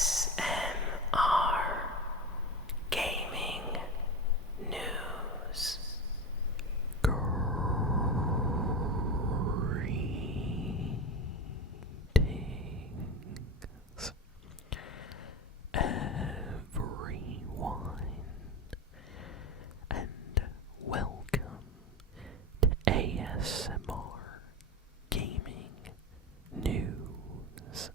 ASMR Gaming News. Greetings, everyone, and welcome to ASMR Gaming News.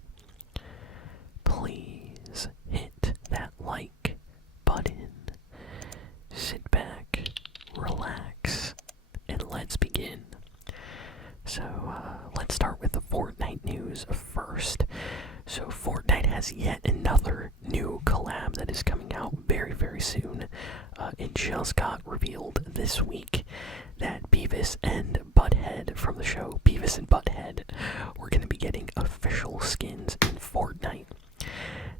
Please hit that like button, sit back, relax, and let's begin. So, let's start with the Fortnite news first. So, Fortnite has yet another new collab that is coming out very, very soon. It just got revealed this week that Beavis and Butthead from the show Beavis and Butthead were going to be getting official skins in Fortnite.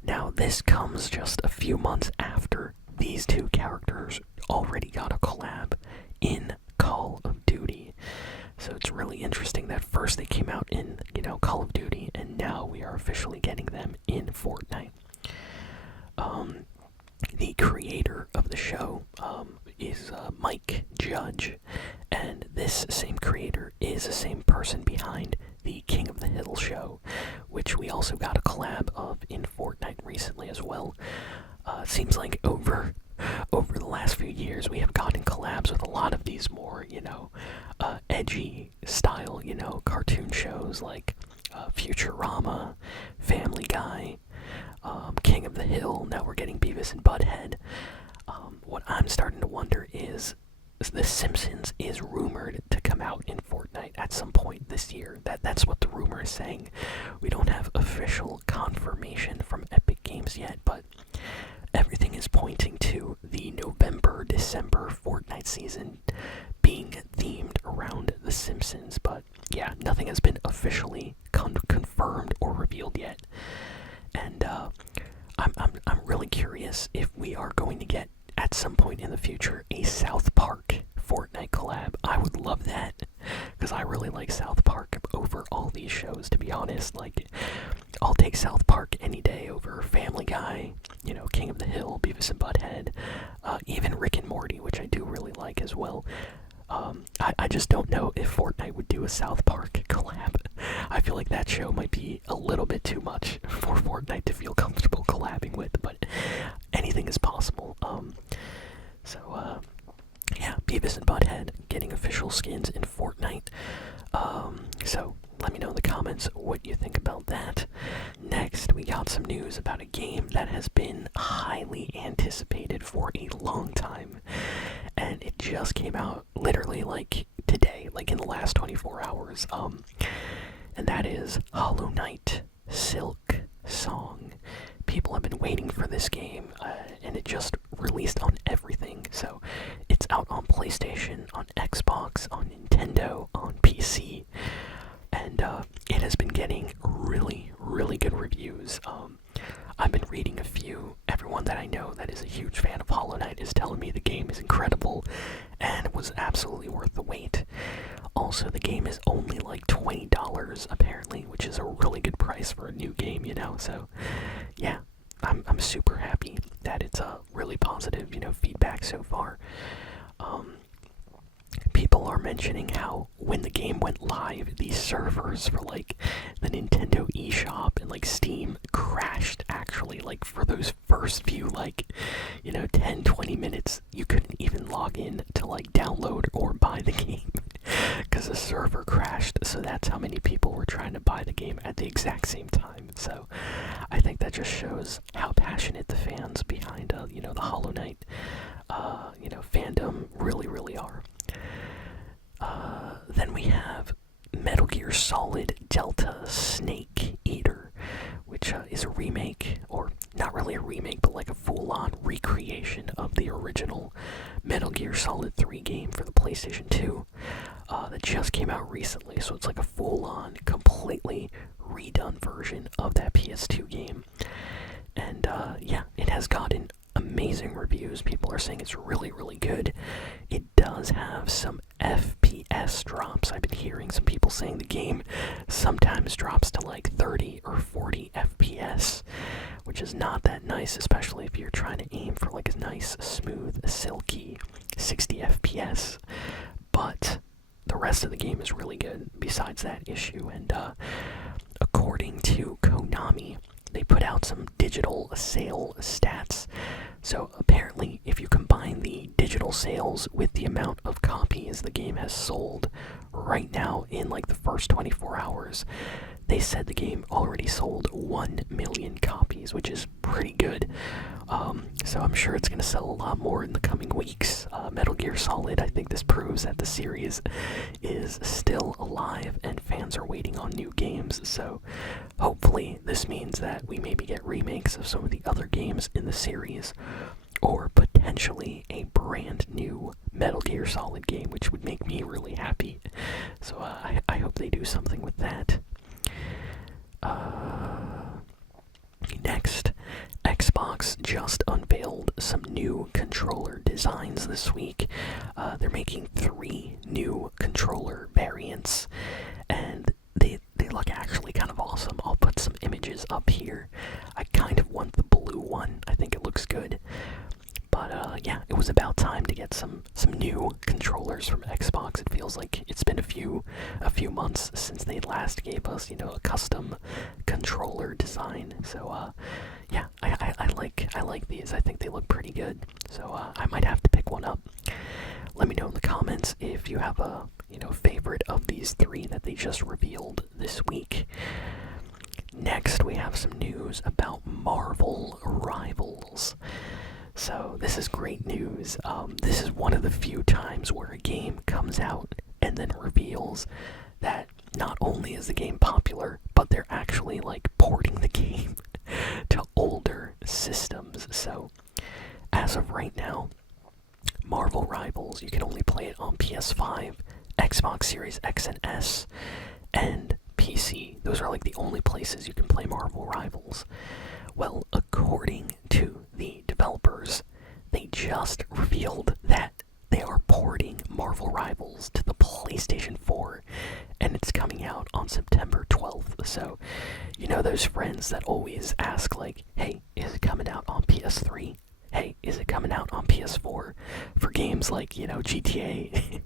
Now, this comes just a few months after these two characters already got a collab in Call of Duty. So it's really interesting that first they came out in, Call of Duty, and now we are officially getting them in Fortnite. The creator of the show is Mike Judge, and this same creator is the same person behind the King of the Hill show, which we also got a collab of in Fortnite recently as well. It seems like over the last few years we have gotten collabs with a lot of these more, edgy style, cartoon shows like Futurama, Family Guy, King of the Hill. Now we're getting Beavis and Butthead. What I'm starting to wonder is The Simpsons is rumored to come out in Fortnite at some point this year. That's what the rumor is saying. We don't have official confirmation from Epic Games yet, but everything is pointing to the November-December Fortnite season being themed around The Simpsons. But yeah, nothing has been officially confirmed or revealed yet. And I'm really curious if we are going to get, at some point in the future, a South Park Fortnite collab. I would love that, because I really like South Park over all these shows, to be honest. Like, I'll take South Park any day over Family Guy, King of the Hill, Beavis and Butthead, even Rick and Morty, which I do really like as well. I just don't know if Fortnite would do a South Park collab. I feel like that show might be a little bit too much for Fortnite to feel comfortable collabing with, but anything is possible. Yeah, Beavis and Butthead getting official skins in Fortnite. So let me know in the comments what you think about that. Next, we got some news about a game that has been highly anticipated for a long time, and it just came out literally like today, like in the last 24 hours. And that is Hollow Knight Silksong. People have been waiting for this game, and it just released on everything. So it's out on PlayStation, on Xbox, on Nintendo, on PC, and it has been getting really, really good reviews. I've been reading a few. Everyone that I know that is a huge fan of Hollow Knight is telling me the game is incredible and was absolutely worth the wait. Also, the game is only like $20 apparently, which is a really good price for a new game, so yeah, I'm super happy that it's really positive, feedback so far. People are mentioning how when the game went live, these servers for like the Nintendo eShop and like Steam crashed actually. Like for those first few 10-20 minutes, you couldn't even log in to like download or buy the game because the server crashed. So that's how many people were trying to buy the game at the exact same time. So I think that just shows how passionate the fans behind the Hollow Knight fandom really are. Then we have Metal Gear Solid Delta Snake Eater, which is a remake, or not really a remake, but like a full-on recreation of the original Metal Gear Solid 3 game for the PlayStation 2 that just came out recently. So it's like a full-on, completely redone version of that PS2 game. And yeah, it has gotten amazing reviews. People are saying it's really, really good. It does have some FPS drops. I've been hearing some people saying the game sometimes drops to like 30 or 40 FPS, which which is not that nice, especially if you're trying to aim for like a nice, smooth, silky 60 FPS. But the rest of the game is really good besides that issue. And according to Konami, they put out some digital sale stats. So apparently, if you combine the digital sales with the amount of copies the game has sold right now in like the first 24 hours, they said the game already sold 1 million copies, which is pretty good. So I'm sure it's going to sell a lot more in the coming weeks. Metal Gear Solid, I think this proves that the series is still alive and fans are waiting on new games. So hopefully this means that we maybe get remakes of some of the other games in the series, or potentially a brand new Metal Gear Solid game, which would make me really happy. So I hope they do something with that. Next, Xbox just unveiled some new controller designs this week. They're making 3 new controller variants, and they look actually kind of awesome. I'll put some images up here. I kind of want the blue one. I think it looks good. But yeah, it was about time to get some new controllers from Xbox. It feels like it's been a few months since they last gave us, a custom controller design. So yeah, I like these. I think they look pretty good. So I might have to pick one up. Let me know in the comments if you have a favorite of these 3 that they just revealed this week. Next, we have some news about Marvel Rivals. So this is great news. This is one of the few times where a game comes out and then reveals that not only is the game popular, but they're actually like porting the game to older systems. So as of right now, Marvel Rivals, you can only play it on PS5, Xbox Series X and S, and PC. Those are like the only places you can play Marvel Rivals. Well, according to the developers, they just revealed that they are porting Marvel Rivals to the PlayStation 4, and it's coming out on September 12th. So, those friends that always ask like, hey, is it coming out on PS3? Hey, is it coming out on PS4? For games like, GTA,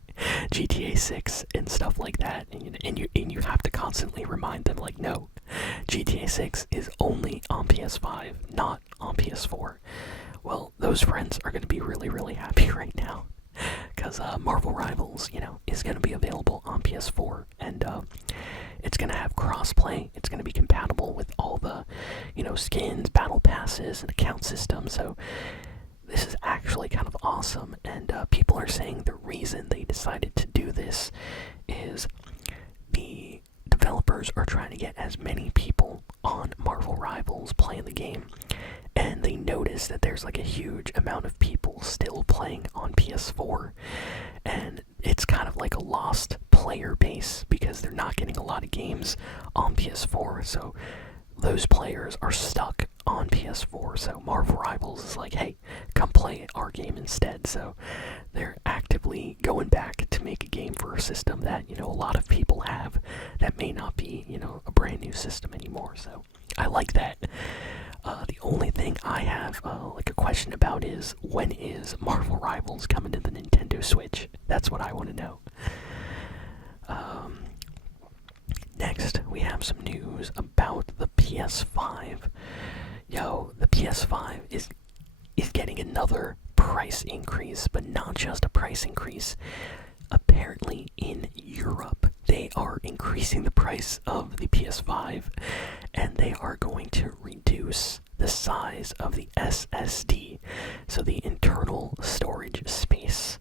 GTA 6 and stuff like that. And you have to constantly remind them like, no, GTA 6 is only on PS5, not on PS4. Well, those friends are going to be really, really happy right now. Because Marvel Rivals, is going to be available on PS4. And it's going to have crossplay. It's going to be compatible with all the, skins, battle passes, and account systems. So this is actually kind of awesome. And people are saying the reason they decided to do this is the developers are trying to get as many people on Marvel Rivals playing the game. And they notice that there's like a huge amount of people still playing on PS4. And it's kind of like a lost player base because they're not getting a lot of games on PS4. So those players are stuck on PS4. So Marvel Rivals is like, hey, come play our game instead. So they're actively going back to make a game for a system that, a lot of people have that may not be, a brand new system anymore. So I like that. The only thing I have like a question about is, when is Marvel Rivals coming to the Nintendo Switch? That's what I want to know. Next, we have some news about the PS5. The PS5 is getting another price increase, but not just a price increase. Apparently in Europe, they are increasing the price of the PS5, and they are going to reduce the size of the SSD, so the internal storage space.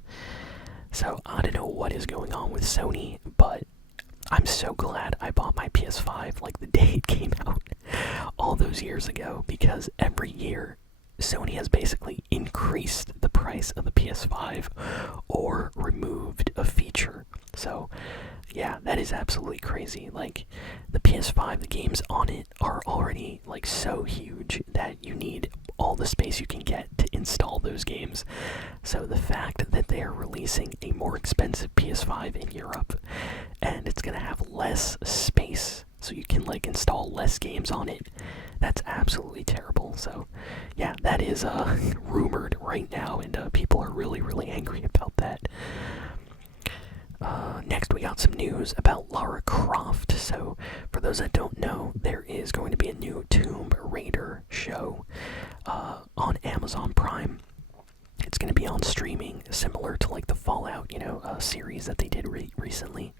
So I don't know what is going on with Sony, but I'm so glad I bought my PS5 like the day it came out all those years ago, because every year Sony has basically increased the price of the PS5 or removed a feature. So yeah, that is absolutely crazy. Like, the PS5, the games on it are already like so huge that you need all the space you can get to install those games. So the fact that they are releasing a more expensive PS5 in Europe, and it's gonna have less space so you can like install less games on it, that's absolutely terrible. So yeah, that is rumored right now, and people are really angry about that. Next, we got some news about Lara Croft. So, for those that don't know, there is going to be a new Tomb Raider show on Amazon Prime. It's going to be on streaming, similar to like the Fallout, series that they did recently.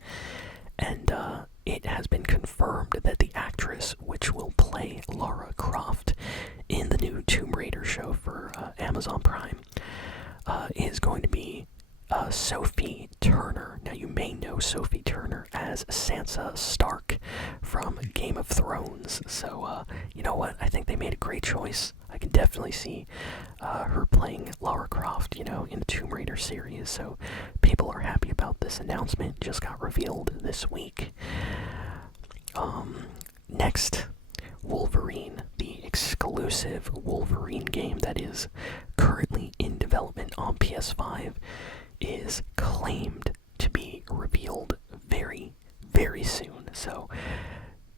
And it has been confirmed that the actress which will play Lara Croft in the new Tomb Raider show for Amazon Prime is going to be Sophie Turner. Now, you may know Sophie Turner as Sansa Stark from Game of Thrones. So, you know what? I think they made a great choice. I can definitely see her playing Lara Croft, in the Tomb Raider series. So, people are happy about this announcement. Just got revealed this week. Next, Wolverine, the exclusive Wolverine game that is currently in development on PS5, is claimed to be revealed very soon. So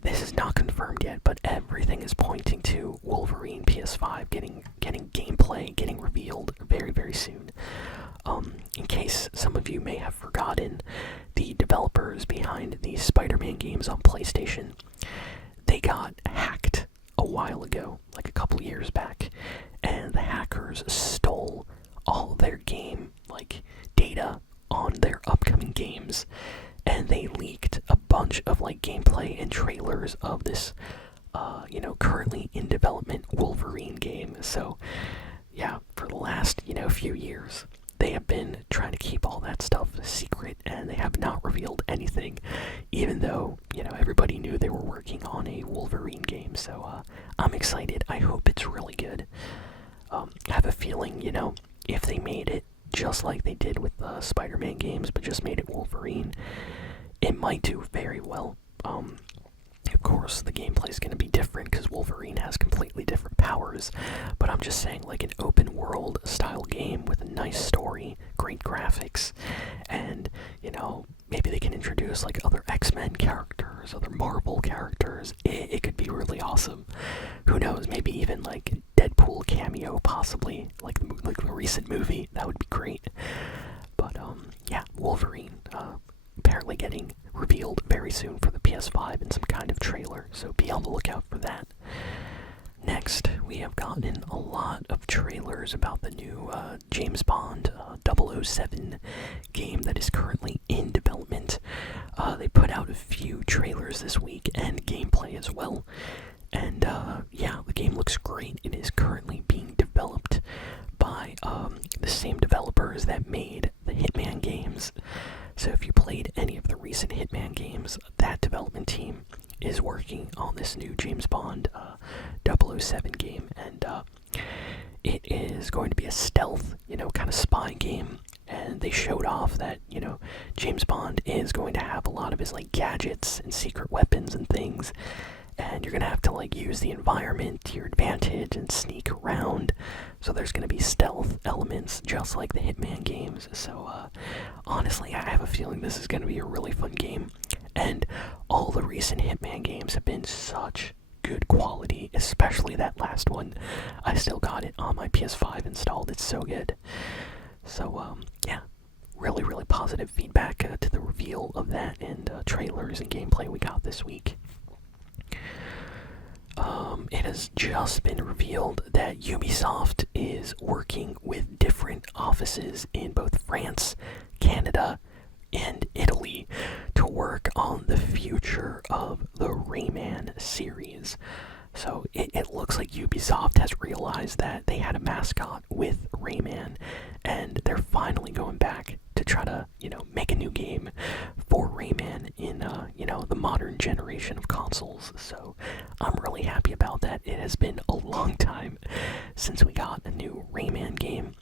this is not confirmed yet, but everything is pointing to Wolverine PS5 getting gameplay, getting revealed very soon. In case some of you may have forgotten, the developers behind the Spider-Man games on PlayStation, they got hacked a while ago, like a couple years back, and the hackers stole all their game data on their upcoming games, and they leaked a bunch of gameplay and trailers of this currently in development Wolverine game. So yeah, for the last few years they have been trying to keep all that stuff secret, and they have not revealed anything, even though everybody knew they were working on a Wolverine game. So I'm excited. I hope it's really good. I have a feeling if they made it just like they did with the Spider-Man games, but just made it Wolverine, it might do very well. Of course, the gameplay is going to be different because Wolverine has completely different powers, but I'm just saying, like, an open world style game with a nice story, great graphics, and maybe they can introduce other X-Men characters, other Marvel characters. It could be really awesome. Who knows? Maybe even Deadpool cameo, possibly, like the recent movie. That would be great. But yeah, Wolverine apparently getting revealed very soon for the PS5 in some kind of trailer, so be on the lookout for that. Next, we have gotten a lot of trailers about the new James Bond 007 game that is currently in development. They put out a few trailers this week and gameplay as well. And yeah, the game looks great. It is currently being developed by the same developers that made the Hitman games. So if you played any of the recent Hitman games, that development team is working on this new James Bond 007 game, and it is going to be a stealth, kind of spy game. And they showed off that, James Bond is going to have a lot of his gadgets and secret weapons and things, and you're gonna have to use the environment to your advantage and sneak around. So there's gonna be stealth elements just like the Hitman games. So honestly, I have a feeling this is gonna be a really fun game. And all the recent Hitman games have been such good quality, especially that last one. I still got it on my PS5 installed. It's so good. So yeah, really positive feedback to the reveal of that, and trailers and gameplay we got this week. It has just been revealed that Ubisoft is working with different offices in both France, Canada, and Italy to work on the future of the Rayman series. So it looks like Ubisoft has realized that they had a mascot with Rayman, and they're finally going back to try to, make a new game for Rayman in, the modern generation of consoles. So I'm really happy about that. It has been a long time since we got a new Rayman game.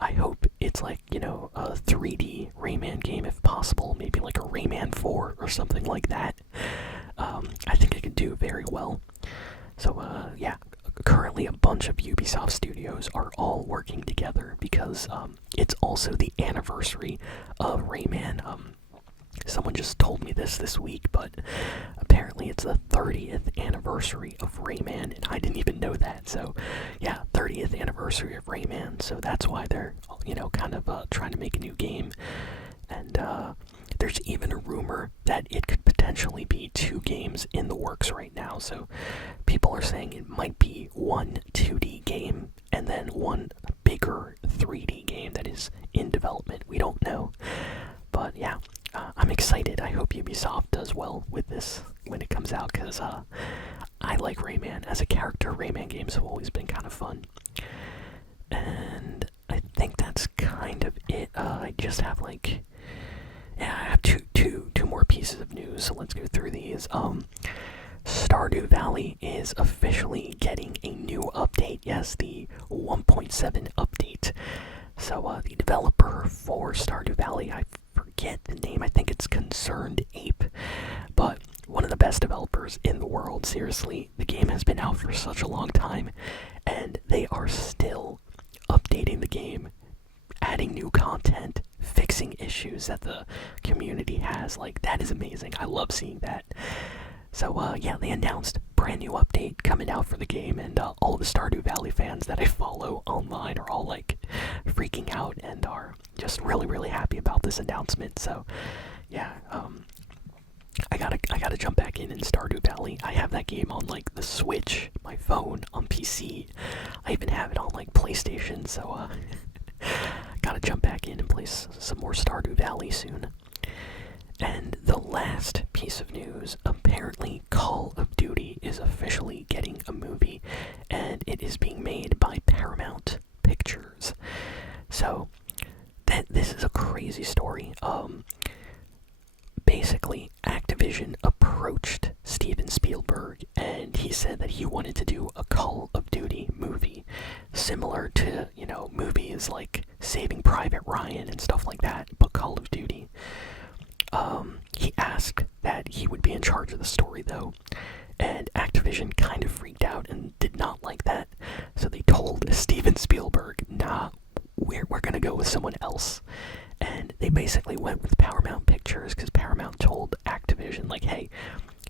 I hope it's a 3D Rayman game if possible, maybe a Rayman 4 or something like that. I think it could do very well. So, yeah, currently a bunch of Ubisoft studios are all working together because it's also the anniversary of Rayman. Someone just told me this week, but apparently it's the 30th anniversary of Rayman, and I didn't even know that. So, yeah, 30th anniversary of Rayman. So that's why they're, kind of trying to make a new game. And there's even a rumor that it could potentially be 2 games in the works right now. So people are saying it might be one 2D game and then one bigger 3D game that is in development. We don't know. But yeah, I'm excited. I hope Ubisoft does well with this when it comes out, because I like Rayman as a character. Rayman games have always been kind of fun. And I think that's kind of it. I just have I have two more pieces of news, so let's go through these. Stardew Valley is officially getting a new update. Yes, the 1.7 update. So the developer for Stardew Valley, I forget the name, I think it's Concerned Ape, but one of the best developers in the world. Seriously, the game has been out for such a long time, and they are still updating the game, adding new content, fixing issues that the community has. That is amazing. I love seeing that. So yeah, they announced brand new update coming out for the game, and all the Stardew Valley fans that I follow online are all freaking out and are just really happy about this announcement. So yeah, I gotta jump back in Stardew Valley. I have that game on the Switch, my phone, on PC. I even have it on PlayStation. So gotta jump back in and play some more Stardew Valley soon. And the last piece of news, apparently Call of Duty is officially getting a movie, and it is being made by Paramount Pictures. So this is a crazy story. Basically, Activision approached Steven Spielberg, and he said that he wanted to do a Call of Duty movie, similar to, movies like Saving Private Ryan and stuff like that, but Call of Duty. He asked that he would be in charge of the story, though, and Activision kind of freaked out and did not like that, so they told Steven Spielberg, nah, we're gonna go with someone else. And they basically went with Paramount Pictures, because Paramount told Activision, hey,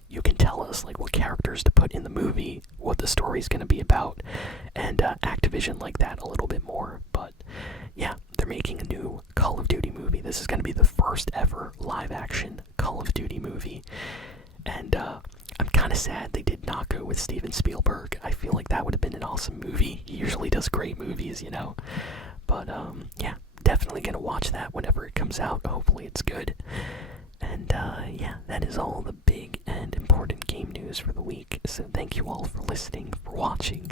you can tell us, what characters to put in the movie, what the story's gonna be about, and Activision liked that a little bit more. But yeah, they're making a new Call of Duty movie. This is gonna be the first ever live-action Call of Duty movie, and I'm kind of sad they did not go with Steven Spielberg. I feel like that would have been an awesome movie. He usually does great movies, But yeah, definitely gonna watch that whenever it comes out. Hopefully it's good. And yeah, that is all the big and important game news for the week. So thank you all for listening, for watching,